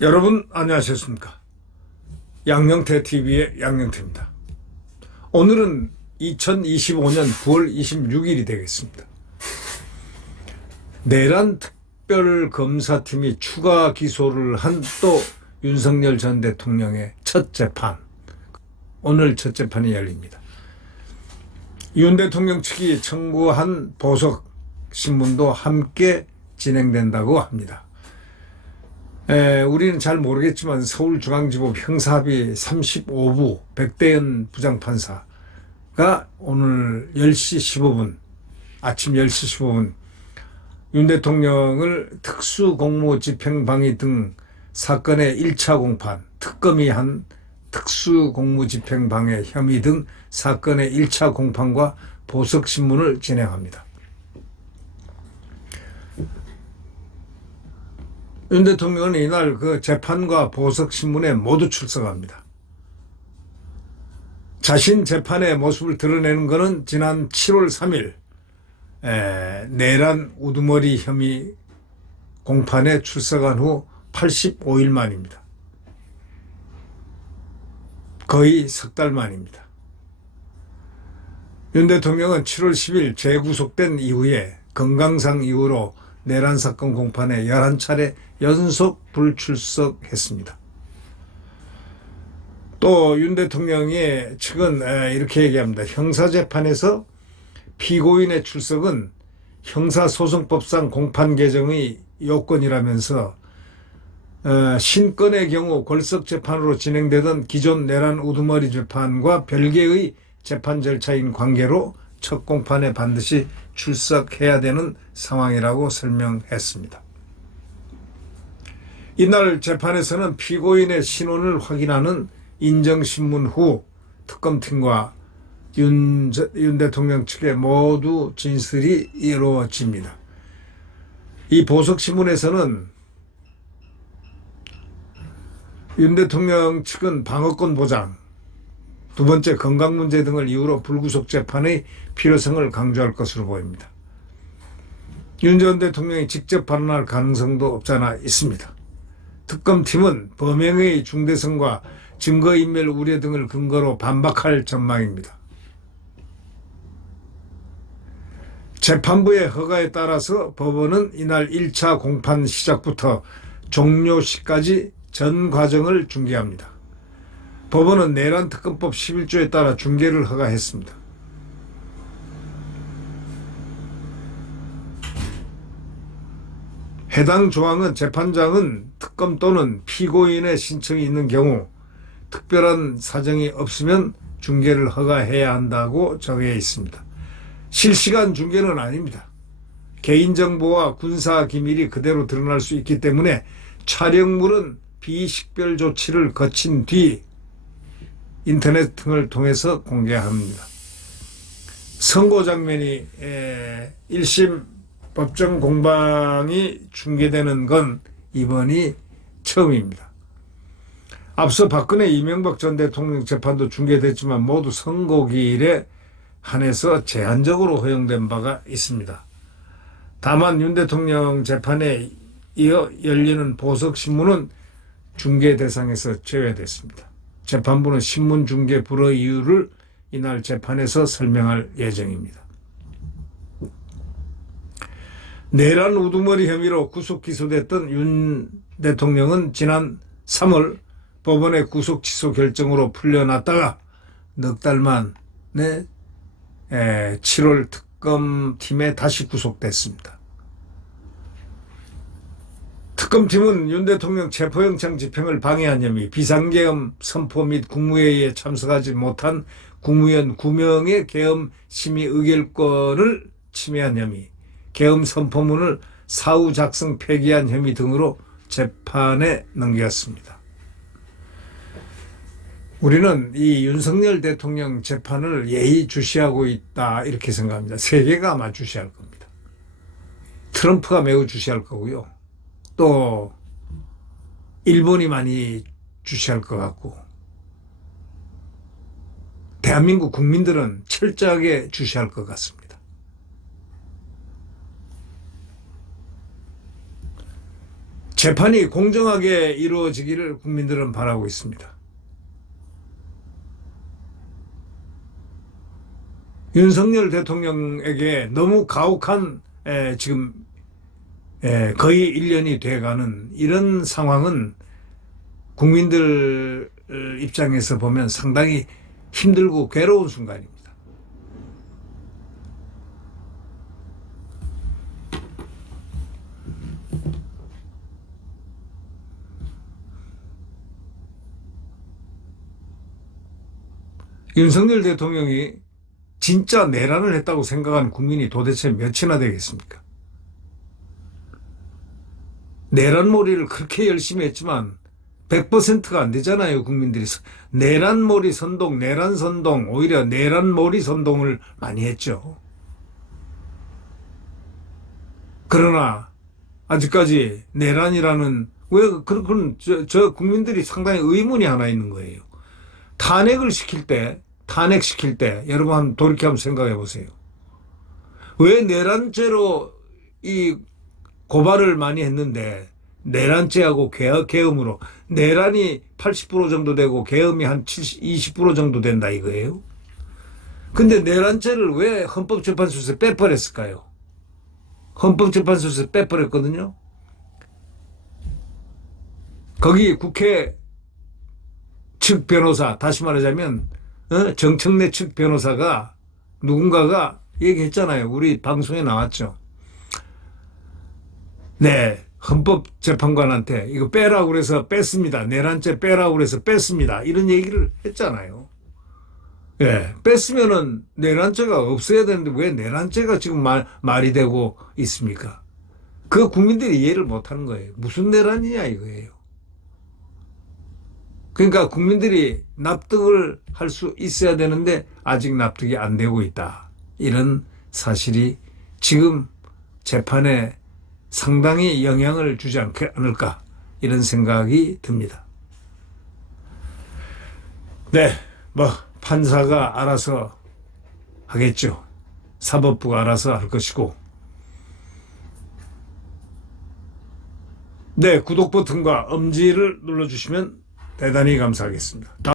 여러분 안녕하셨습니까? 양영태TV의 양영태입니다. 오늘은 2025년 9월 26일이 되겠습니다. 내란 특별검사팀이 추가 기소를 한 또 윤석열 전 대통령의 첫 재판, 오늘 첫 재판이 열립니다. 윤 대통령 측이 청구한 보석 신문도 함께 진행된다고 합니다. 우리는 잘 모르겠지만 서울중앙지법 형사합의 35부 백대현 부장판사가 오늘 10시 15분, 아침 10시 15분 윤 대통령을 특수공무집행방해 등 사건의 1차 공판, 특검이 한 특수공무집행방해 혐의 등 사건의 1차 공판과 보석신문을 진행합니다. 윤 대통령은 이날 그 재판과 보석신문에 모두 출석합니다. 자신 재판의 모습을 드러내는 것은 지난 7월 3일 내란 우두머리 혐의 공판에 출석한 후 85일 만입니다. 거의 석 달 만입니다. 윤 대통령은 7월 10일 재구속된 이후에 건강상 이유로 내란 사건 공판에 11차례 연속 불출석했습니다. 또 윤 대통령의 측은 이렇게 얘기합니다. 형사재판에서 피고인의 출석은 형사소송법상 공판 개정의 요건이라면서 신건의 경우 골석재판으로 진행되던 기존 내란 우두머리 재판과 별개의 재판 절차인 관계로 첫 공판에 반드시 출석해야 되는 상황이라고 설명했습니다. 이날 재판에서는 피고인의 신원을 확인하는 인정신문 후 특검팀과 윤 대통령 측의 모두 진술이 이루어집니다. 이 보석신문에서는 윤 대통령 측은 방어권 보장, 두 번째 건강 문제 등을 이유로 불구속 재판의 필요성을 강조할 것으로 보입니다. 윤 전 대통령이 직접 발언할 가능성도 없잖아 있습니다. 특검팀은 범행의 중대성과 증거인멸 우려 등을 근거로 반박할 전망입니다. 재판부의 허가에 따라서 법원은 이날 1차 공판 시작부터 종료 시까지 전 과정을 중계합니다. 법원은 내란특검법 11조에 따라 중계를 허가했습니다. 해당 조항은 재판장은 특검 또는 피고인의 신청이 있는 경우 특별한 사정이 없으면 중계를 허가해야 한다고 정해 있습니다. 실시간 중계는 아닙니다. 개인정보와 군사기밀이 그대로 드러날 수 있기 때문에 촬영물은 비식별 조치를 거친 뒤 인터넷 등을 통해서 공개합니다. 선고 장면이 1심 법정 공방이 중계되는 건 이번이 처음입니다. 앞서 박근혜 이명박 전 대통령 재판도 중계됐지만 모두 선고기일에 한해서 제한적으로 허용된 바가 있습니다. 다만 윤 대통령 재판에 이어 열리는 보석신문은 중계 대상에서 제외됐습니다. 재판부는 신문 중계 불허 이유를 이날 재판에서 설명할 예정입니다. 내란 우두머리 혐의로 구속 기소됐던 윤 대통령은 지난 3월 법원의 구속 취소 결정으로 풀려났다가 넉 달 만에 7월 특검팀에 다시 구속됐습니다. 특검팀은 윤 대통령 체포영장 집행을 방해한 혐의, 비상계엄 선포 및 국무회의에 참석하지 못한 국무위원 9명의 계엄 심의 의결권을 침해한 혐의, 계엄 선포문을 사후 작성 폐기한 혐의 등으로 재판에 넘겼습니다. 우리는 이 윤석열 대통령 재판을 예의주시하고 있다 이렇게 생각합니다. 세계가 아마 주시할 겁니다. 트럼프가 매우 주시할 거고요. 또 일본이 많이 주시할 것 같고 대한민국 국민들은 철저하게 주시할 것 같습니다. 재판이 공정하게 이루어지기를 국민들은 바라고 있습니다. 윤석열 대통령에게 너무 가혹한 지금 거의 1년이 돼가는 이런 상황은 국민들 입장에서 보면 상당히 힘들고 괴로운 순간입니다. 윤석열 대통령이 진짜 내란을 했다고 생각하는 국민이 도대체 몇이나 되겠습니까? 내란몰이를 그렇게 열심히 했지만 100%가 안 되잖아요, 국민들이. 내란몰이 선동, 내란 선동, 오히려 내란몰이 선동을 많이 했죠. 그러나 아직까지 내란이라는 왜 그런 저 국민들이 상당히 의문이 하나 있는 거예요. 탄핵시킬 때 여러분 한번 돌이켜 한번 생각해 보세요. 왜 내란죄로 이 고발을 많이 했는데 내란죄하고 계엄으로 내란이 80% 정도 되고 계엄이 한 20% 정도 된다 이거예요. 근데 내란죄를 왜 헌법재판소에서 빼버렸을까요? 헌법재판소에서 빼버렸거든요. 거기 국회 측 변호사, 다시 말하자면 정청래 측 변호사가 누군가가 얘기했잖아요. 우리 방송에 나왔죠. 네, 헌법재판관한테 이거 빼라고 그래서 뺐습니다. 내란죄 빼라고 그래서 뺐습니다. 이런 얘기를 했잖아요. 예, 뺐으면은 내란죄가 없어야 되는데 왜 내란죄가 지금 말이 되고 있습니까? 그 국민들이 이해를 못하는 거예요. 무슨 내란이냐 이거예요. 그러니까 국민들이 납득을 할 수 있어야 되는데 아직 납득이 안 되고 있다. 이런 사실이 지금 재판에 상당히 영향을 주지 않을까 이런 생각이 듭니다. 네, 뭐 판사가 알아서 하겠죠. 사법부가 알아서 할 것이고. 네, 구독 버튼과 엄지를 눌러주시면 대단히 감사하겠습니다.